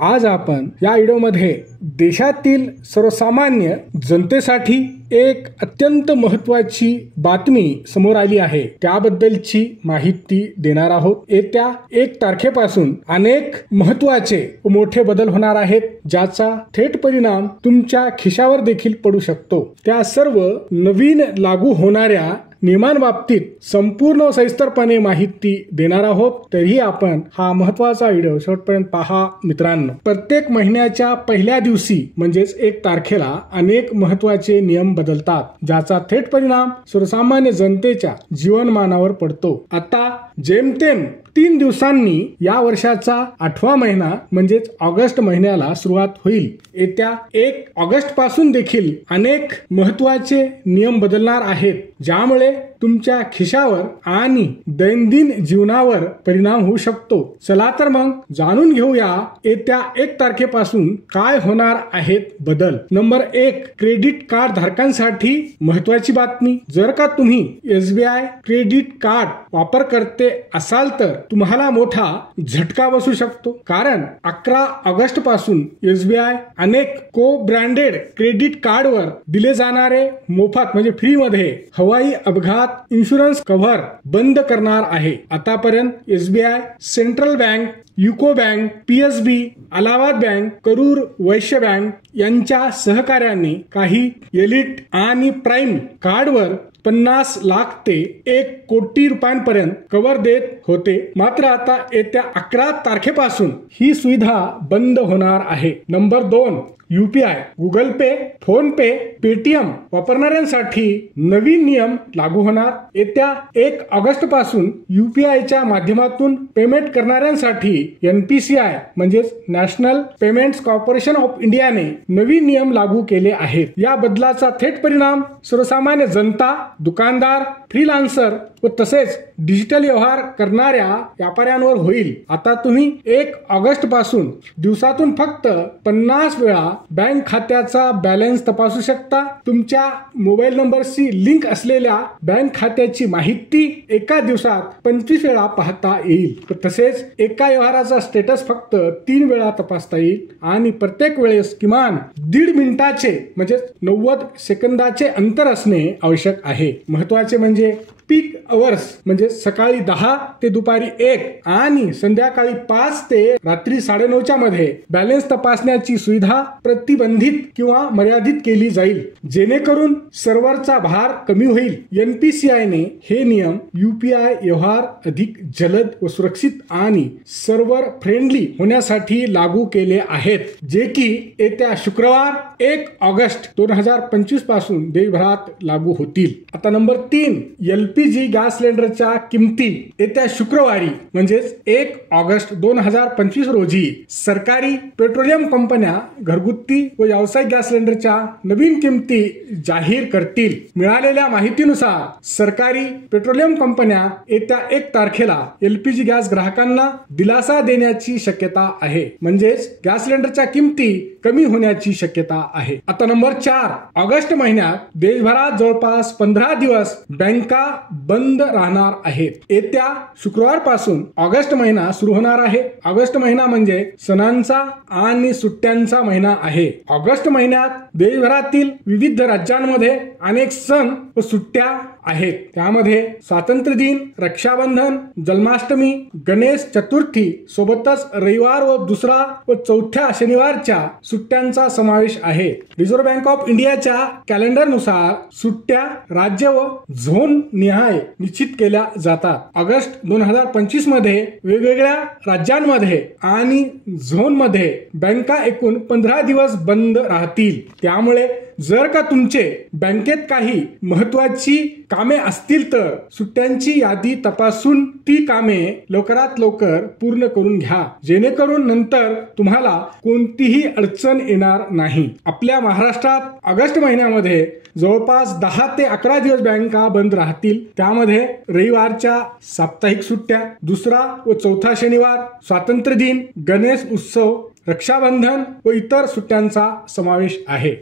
आज आपण या व्हिडिओमध्ये देशातील सर्वसामान्य जनतेसाठी एक अत्यंत महत्त्वाची बातमी समोर आली आहे त्याबद्दलची माहिती देणार आहोत। येत्या 1 तारखेपासून अनेक महत्त्वाचे व मोठे बदल होणार आहेत ज्याचा थेट परिणाम तुमच्या खिशावर देखील पडू शकतो। त्या सर्व नवीन लागू होणाऱ्या नियमांबाबतीत संपूर्ण व सविस्तरपणे माहिती देणार आहोत। तरीही आपण हा महत्त्वाचा व्हिडिओ शेवटपर्यंत पहा मित्रांनो। प्रत्येक महिन्याच्या पहिल्या दिवशी म्हणजेच 1 तारखेला अनेक महत्त्वाचे नियम बदलतात ज्याचा थेट परिणाम सर्वसामान्य जनतेच्या जीवनमानावर पडतो। आता जेमतेम 3 दिवसांनी या वर्षाचा 8वा महिना म्हणजेच ऑगस्ट महिन्याला सुरुवात होईल। येत्या 1 ऑगस्ट पासून देखील अनेक महत्त्वाचे नियम बदलणार आहेत ज्यामुळे तुमच्या खिशावर आणि दैनंदिन जीवनावर परिणाम होऊ शकतो। चला तर मग जाणून घेऊया येत्या 1 तारखेपासून काय होणार आहेत बदल। नंबर 1, क्रेडिट कार्ड धारकांसाठी महत्त्वाची बातमी। जर का तुम्ही SBI क्रेडिट कार्ड वापरकर्ते असाल तर तुम्हाला मोठा झटका बसू शकतो, कारण 11 ऑगस्ट पासून SBI अनेक को ब्रँडेड क्रेडिट कार्डवर दिले जाणारे मोफत म्हणजे फ्री मध्ये हवाई अपघात इन्शुरन्स कव्हर बंद करणार आहे। आतापर्यंत SBI, central bank, UCO bank, PSB, Allahabad bank, Karur Vysya bank यांच्या सहकार्याने काही एलिट आणि प्राइम कार्डवर 50 लाख ते 1 कोटी रुपयांपर्यंत कव्हर देत होते। मात्र आता येत्या 11 तारखेपासून ही सुविधा बंद होणार आहे। नंबर 2, UPI, गुगल पे, फोन पे, पेटीएम वापरणाऱ्यांसाठी नवीन नियम लागू होणार। येत्या 1 ऑगस्ट पासून UPIच्या माध्यमातून पेमेंट करणाऱ्यांसाठी NPCI म्हणजेच नॅशनल पेमेंट्स कॉर्पोरेशन ऑफ इंडियाने नवीन नियम लागू केले आहेत। या बदलाचा थेट परिणाम सर्वसामान्य जनता, दुकानदार, फ्रीलान्सर व तसेच डिजिटल व्यवहार करणाऱ्या व्यापाऱ्यांवर होईल। आता तुम्ही 1 ऑगस्ट पासून दिवसातून फक्त 50 वेळा बँक खात्याचा बॅलन्स तपासू शकता। तुमच्या मोबाईल नंबरशी लिंक असलेल्या बँक खात्याची माहिती एका दिवसात 25 वेळा पाहता येईल। तसेच एका व्यवहाराचा स्टेटस फक्त 3 वेळा तपासता येईल आणि प्रत्येक वेळेस किमान 1.5 मिनिटाचे म्हणजे 90 सेकंदाचे अंतर असणे आवश्यक आहे। महत्त्वाचे म्हणजे पीक अवर्स म्हणजे सकाळी 10 ते दुपारी 1 आणि संध्याकाळी 5 ते रात्री 9:30च्या मध्ये बॅलन्स तपासण्याची सुविधा प्रतिबंधित किंवा मर्यादित केली जाईल, जेणेकरून सर्व्हरचा भार कमी होईल। NPCI ने हे नियम UPI व्यवहार अधिक जलद व सुरक्षित आणि सर्व्हर फ्रेंडली होण्यासाठी लागू केले आहेत, जे की येत्या शुक्रवार 1 ऑगस्ट 2025 पासून देशभरात लागू होतील। आता नंबर 3, LPG गॅस सिलेंडरच्या किमती येत्या शुक्रवारी म्हणजेच 1 ऑगस्ट 2025 रोजी सरकारी पेट्रोलियम कंपन्या घरगुती व व्यावसायिक गॅस सिलेंडरच्या नवीन किमती जाहीर करतील। मिळालेल्या माहितीनुसार सरकारी पेट्रोलियम कंपन्या येत्या 1 तारखेला LPG गॅस ग्राहकांना दिलासा देण्याची शक्यता आहे, म्हणजेच गॅस सिलेंडरच्या किमती कमी होण्याची शक्यता आहे। आता नंबर 4, ऑगस्ट महिन्यात देशभरात जवळपास 15 दिवस बँका बंद राहणार आहेत। येत्या शुक्रवार पासून ऑगस्ट महिना सुरू होणार आहे। ऑगस्ट महिना म्हणजे सणांचा आणि सुट्ट्यांचा महिना आहे। ऑगस्ट महिन्यात देशभरातील विविध राज्यांमध्ये अनेक सण व सुट्ट्या आहेत। त्यामध्ये स्वातंत्र्य दिन, रक्षाबंधन, जन्माष्टमी, गणेश चतुर्थी सोबतच रविवार व दुसरा व चौथ्या शनिवारच्या सुट्ट्यांचा समावेश आहे। रिझर्व्ह बँक ऑफ इंडियाच्या कॅलेंडरनुसार सुट्ट्या राज्य व झोन निहाय निश्चित केल्या जातात। ऑगस्ट 2025 मध्ये वेगवेगळ्या राज्यांमध्ये आणि झोन मध्ये बँका एकूण 15 दिवस बंद राहतील। त्यामुळे जर का तुमचे बँकेत काही महत्त्वाची कामे असतील तर सुट्ट्यांची यादी तपासून ती कामे लवकरात लवकर पूर्ण करून घ्या, जेणेकरून नंतर तुम्हाला कोणतीही अडचण येणार नाही। आपल्या महाराष्ट्रात ऑगस्ट महिन्यामध्ये जवळपास 10 ते 11 दिवस बँका बंद राहतील। त्यामध्ये रविवारच्या साप्ताहिक सुट्ट्या, दुसरा व चौथा शनिवार, स्वातंत्र्य दिन, गणेश उत्सव, रक्षाबंधन व इतर सुट्ट्यांचा समावेश आहे।